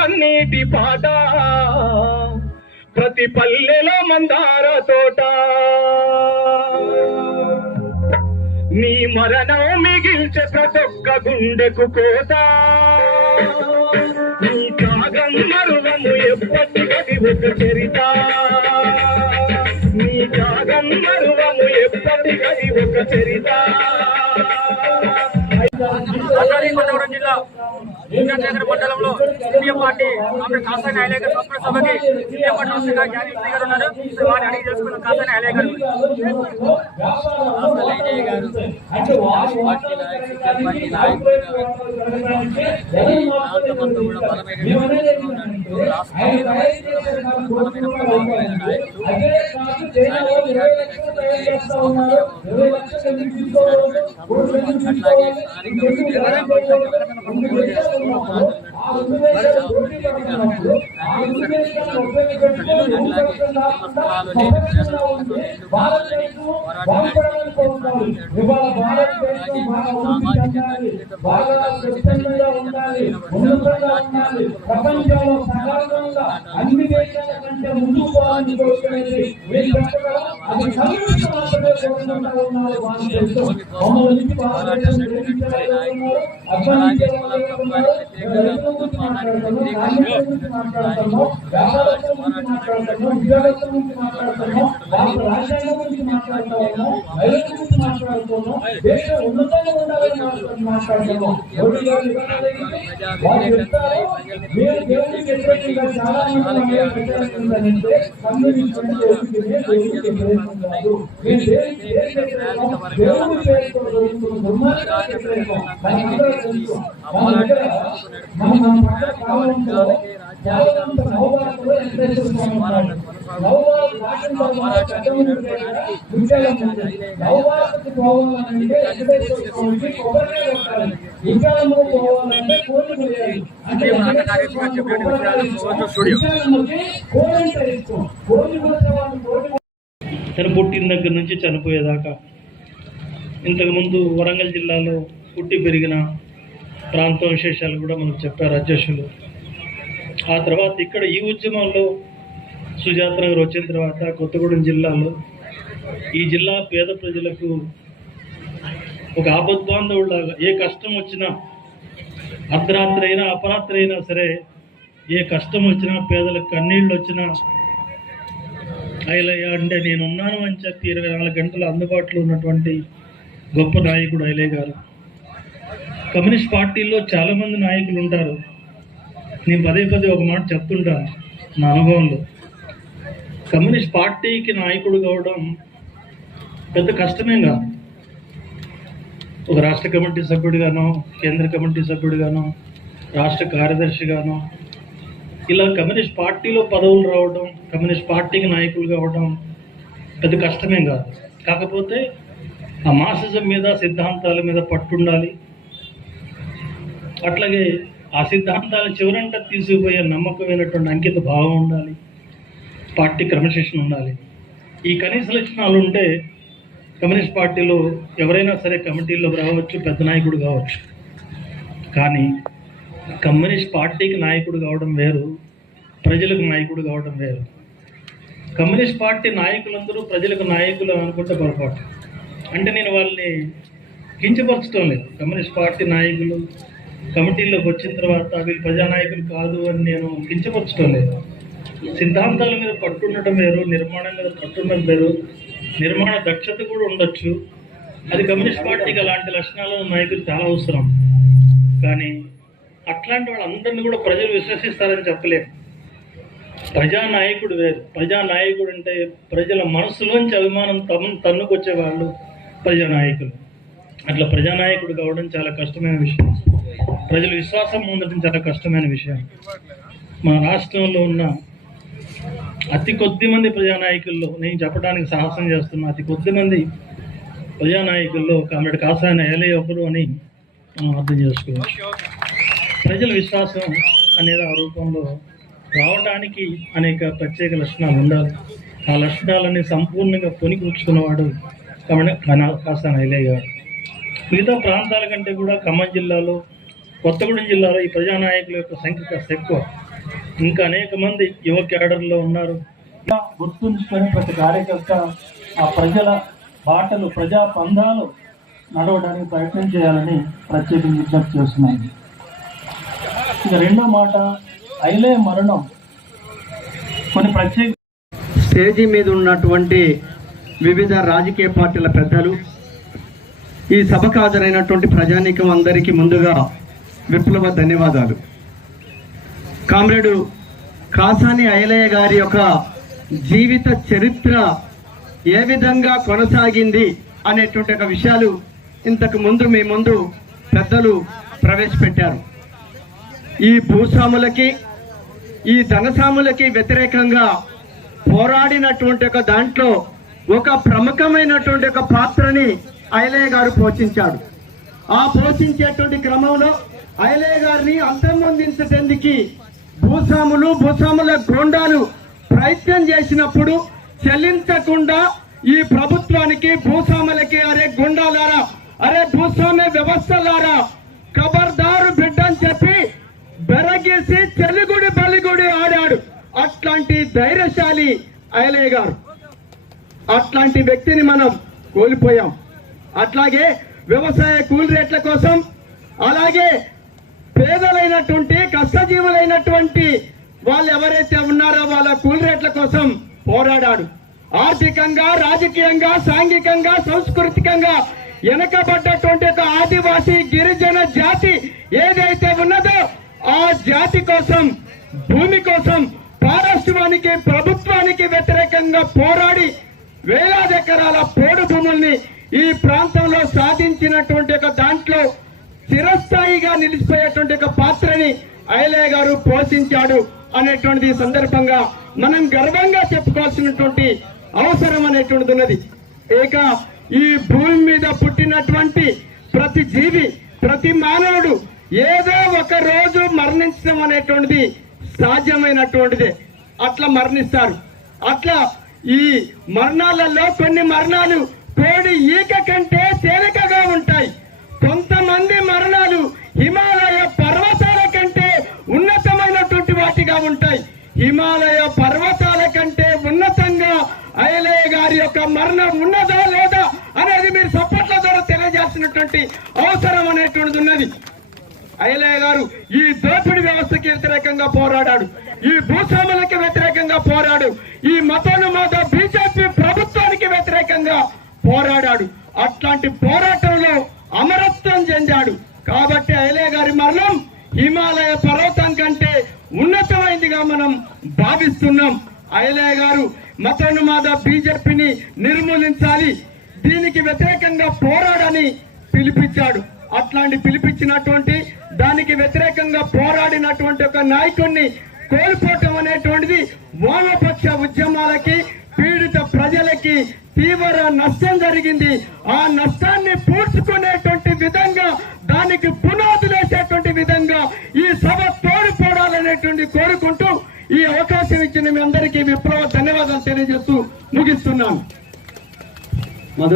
కన్నీటి పాట, ప్రతి పల్లెలో మందార తోట. నీ మరణం మిగిల్చే ప్రతొక్క గుండెకు కోత, నీ త్యాగం మరువము ఎప్పటికది ఒక చరిత, నీ త్యాగం మరువము ఎప్పటికది ఒక చరిత. కొత్తగూడెం జిల్లా ఇంద్రనగర్ మండలంలో CPM party comrade Kasani Ailayya గారు సంస్కృత సభకి సిపిఎం పార్టీ రాష్ట్ర జాతీయ స్పీకర్ ఉన్నారు. వారిని అడిగి తెలుసుకున్న కాసాని ఐలయ్య గారు. ప్రపంచంలో సకాలంగా అన్ని దేశాల కంటే ముందుకు పోవాలని కోరుకునేది రాజ్యాంగం గురించి మాట్లాడుతున్నాము, రైతు గురించి మాట్లాడుతున్నాము, దేశం ఉన్నతంగా ఉండాలని మాట్లాడుతున్నాము. వాళ్ళు చెప్తారు మీరు దేవుడికి వ్యతిరేకంగా చాలా మంది వ్యతిరేకంటే కమ్యూనిస్టులు దేవుడికి వ్యతిరేకం కాదు. మీరు దేవుడు చేసుకోవడం దుర్మార్గానికి వ్యతిరేకం. మనందరూ తెలుసు. మన దగ్గర మన పక్కన కాలంలో జాగ్రత్త నవభారత్లో వెంకటేశ్వర నవభారత్ రాసిన తర్వాత నవభారత్కు పోవాలంటే వెంకటేశ్వర స్వామికి కొబ్బరికాయ కొట్టాలి, వికారంలో పోవాలంటే కోడి పోయాలి. అంటే కోడంటే ఇష్టం. కోడి కొట్టే వాళ్ళు కోడి తన పుట్టిన దగ్గర నుంచి చనిపోయేదాకా ఇంతకుముందు వరంగల్ జిల్లాలో పుట్టి పెరిగిన ప్రాంత విశేషాలు కూడా మనకు చెప్పారు అధ్యక్షులు. ఆ తర్వాత ఇక్కడ ఈ ఉద్యమంలో సుజాత నగర్ వచ్చిన తర్వాత కొత్తగూడెం జిల్లాలో ఈ జిల్లా పేద ప్రజలకు ఒక ఆపద్బాంధవులాగా ఏ కష్టం వచ్చినా అర్ధరాత్రి అయినా అపరాత్రి అయినా సరే ఏ కష్టం వచ్చినా పేదలకు కన్నీళ్ళు వచ్చినా ఐలయ్య అంటే నేనున్నాను అని చెప్పి 24 గంటలు అందుబాటులో ఉన్నటువంటి గొప్ప నాయకుడు ఐలయ్య గారు. కమ్యూనిస్ట్ పార్టీల్లో చాలామంది నాయకులు ఉంటారు. నేను పదే ఒక మాట చెప్తుంటాను నా అనుభవంలో. కమ్యూనిస్ట్ పార్టీకి నాయకుడు కావడం పెద్ద కష్టమేం కాదు. ఒక రాష్ట్ర కమిటీ సభ్యుడిగానో, కేంద్ర కమిటీ సభ్యుడిగానో, రాష్ట్ర కార్యదర్శిగానో ఇలా కమ్యూనిస్ట్ పార్టీలో పదవులు రావడం, కమ్యూనిస్ట్ పార్టీకి నాయకులు కావడం పెద్ద కష్టమేం కాదు. కాకపోతే ఆ మార్క్సిజం మీద, సిద్ధాంతాల మీద పట్టుండాలి. అట్లాగే ఆ సిద్ధాంతాల చివరంట తీసుకుపోయే నమ్మకమైనటువంటి అంకిత భావం ఉండాలి, పార్టీ క్రమశిక్షణ ఉండాలి. ఈ కనీస లక్షణాలు ఉంటే కమ్యూనిస్ట్ పార్టీలో ఎవరైనా సరే కమిటీల్లో రావచ్చు, పెద్ద నాయకుడు కావచ్చు. కానీ కమ్యూనిస్ట్ పార్టీకి నాయకుడు కావడం వేరు, ప్రజలకు నాయకుడు కావడం వేరు. కమ్యూనిస్ట్ పార్టీ నాయకులందరూ ప్రజలకు నాయకులు అనుకుంటే పొరపాటు. అంటే నేను వాళ్ళని కించపరచడం లేదు. కమ్యూనిస్ట్ పార్టీ నాయకులు కమిటీల్లోకి వచ్చిన తర్వాత వీళ్ళు ప్రజానాయకులు కాదు అని నేను కించపరచడం లేదు. సిద్ధాంతాల మీద పట్టుండటం వేరు, నిర్మాణం మీద పట్టుండడం వేరు, నిర్మాణ దక్షత కూడా ఉండొచ్చు. అది కమ్యూనిస్ట్ పార్టీకి అలాంటి లక్షణాలు నాయకులు చాలా అవసరం. కానీ అట్లాంటి వాళ్ళందరినీ కూడా ప్రజలు విశ్వసిస్తారని చెప్పలేము. ప్రజానాయకుడు వేరు. ప్రజానాయకుడు అంటే ప్రజల మనసులోంచి అభిమానం తన్నుకొచ్చే వాళ్ళు ప్రజానాయకులు. అట్లా ప్రజానాయకుడు కావడం చాలా కష్టమైన విషయం. ప్రజల విశ్వాసం ఉండటం చాలా కష్టమైన విషయం. మన రాష్ట్రంలో ఉన్న అతి కొద్ది మంది ప్రజానాయకుల్లో, నేను చెప్పడానికి సాహసం చేస్తున్న అతి కొద్ది మంది ప్రజానాయకుల్లో కామ్రేడ్ కాసాని ఐలయ్య ఒకరు అని మనం అర్థం చేసుకోవచ్చు. ప్రజల విశ్వాసం అనేది ఆ రూపంలో రావడానికి అనేక ప్రత్యేక లక్షణాలు ఉండాలి. ఆ లక్షణాలని సంపూర్ణంగా పొనికూర్చుకున్నవాడు కాసాని ఐలయ్య గారు. మిగతా ప్రాంతాల కంటే కూడా ఖమ్మం జిల్లాలో, కొత్తగూడెం జిల్లాలో ఈ ప్రజానాయకుల యొక్క సంఖ్య కాస్త ఎక్కువ. ఇంకా అనేక మంది యువ క్యాడర్లో ఉన్నారు. గుర్తుంచుకొని ప్రతి కార్యకర్త ఆ ప్రజల బాటలు, ప్రజా పందాలు నడవడానికి ప్రయత్నం చేయాలని ప్రత్యేకంగా విజ్ఞప్తి చేస్తున్నాను. ఇక రెండో మాట, ఐలే మరణం. కొన్ని ప్రత్యేక స్టేజీ మీద ఉన్నటువంటి వివిధ రాజకీయ పార్టీల పెద్దలు, ఈ సభకు హాజరైనటువంటి ప్రజానీకం అందరికీ ముందుగా విప్లవ ధన్యవాదాలు. కామ్రేడు కాసాని ఐలయ్య గారి యొక్క జీవిత చరిత్ర ఏ విధంగా కొనసాగింది అనేటువంటి ఒక విషయాలు ఇంతకు ముందు మీ ముందు పెద్దలు ప్రవేశపెట్టారు. ఈ భూస్వాములకి, ఈ ధనసాములకి వ్యతిరేకంగా పోరాడినటువంటి ఒక దాంట్లో ఒక ప్రముఖమైనటువంటి ఒక పాత్రని ఐలయ్య గారు పోషించాడు. ఆ పోషించేటువంటి క్రమంలో ఐలయ్య గారిని అంతమొందించడానికి భూస్వాముల గోండాలు ప్రయత్నం చేసినప్పుడు చెల్లించకుండా ఈ ప్రభుత్వానికి, భూస్వాములకి, అరే గుండాలారా, అరే భూస్వామ్య వ్యవస్థలారా, ఖబర్దారు బిడ్డ అని చెప్పి బెరగేసి చెలిగుడి బలిగుడి ఆడాడు. అట్లాంటి ధైర్యశాలి ఐలయ్య గారు. అట్లాంటి వ్యక్తిని మనం కోల్పోయాం. అట్లాగే వ్యవసాయ కూలి రేట్ల కోసం, అలాగే పేదలైనటువంటి కష్టజీవులైనటువంటి వాళ్ళు ఎవరైతే ఉన్నారో వాళ్ళ కూలి రేట్ల కోసం పోరాడాడు. ఆర్థికంగా, రాజకీయంగా, సాంఘికంగా, సాంస్కృతికంగా వెనకబడ్డటువంటి ఒక ఆదివాసీ గిరిజన జాతి ఏదైతే ఉన్నదో ఆ జాతి కోసం, భూమి కోసం, పారిశ్రామిక ప్రభుత్వానికి వ్యతిరేకంగా పోరాడి వేలాది ఎకరాల పోడు భూముల్ని ఈ ప్రాంతంలో సాధించినటువంటి ఒక దాంట్లో చిరస్థాయిగా నిలిచిపోయేటువంటి ఒక పాత్రని ఐలయ్య గారు పోషించాడు అనేటువంటిది ఈ సందర్భంగా మనం గర్వంగా చెప్పుకోవాల్సినటువంటి అవసరం అనేటువంటిది ఉన్నది. ఇక ఈ భూమి మీద పుట్టినటువంటి ప్రతి జీవి, ప్రతి మానవుడు ఏదో ఒక రోజు మరణించడం అనేటువంటిది సాధ్యమైనటువంటిదే. అట్లా మరణిస్తారు. అట్లా ఈ మరణాలలో కొన్ని మరణాలు కోడి ఈక కంటే తేలికగా ఉంటాయి. కొంతమంది మరణాలు హిమాలయ పర్వతాల కంటే ఉన్నతమైనటువంటి వాటిగా ఉంటాయి. హిమాలయ పర్వతాల కంటే ఉన్నతంగా ఐలయ్య గారి యొక్క మరణం ఉన్నదా లేదా అనేది మీరు సపోర్ట్ల ద్వారా తెలియజేసినటువంటి అవసరం అనేటువంటిది ఉన్నది. ఐలయ్య గారు ఈ దోపిడీ వ్యవస్థకి వ్యతిరేకంగా పోరాడాడు, ఈ భూస్వాములకి వ్యతిరేకంగా పోరాడు, ఈ మతోన్మాద బీజేపీ ప్రభుత్వానికి వ్యతిరేకంగా పోరాడాడు. అట్లాంటి పోరాటంలో అమరత్వం చెందాడు. కాబట్టి ఐలయ్య గారి మరణం హిమాలయ పర్వతం కంటే ఉన్నతమైందిగా మనం భావిస్తున్నాం. ఐలయ్య గారు మతోన్మాద బీజేపీని నిర్మూలించాలి, దీనికి వ్యతిరేకంగా పోరాడని పిలిపించాడు. అట్లాంటి పిలిపించినటువంటి దానికి వ్యతిరేకంగా పోరాడినటువంటి ఒక నాయకుడిని కోల్పోవటం అనేటువంటిది వామపక్ష ఉద్యమాలకి, పీడిత ప్రజలకి తీవ్ర నష్టం జరిగింది. ఆ నష్టాన్ని పూడ్చుకు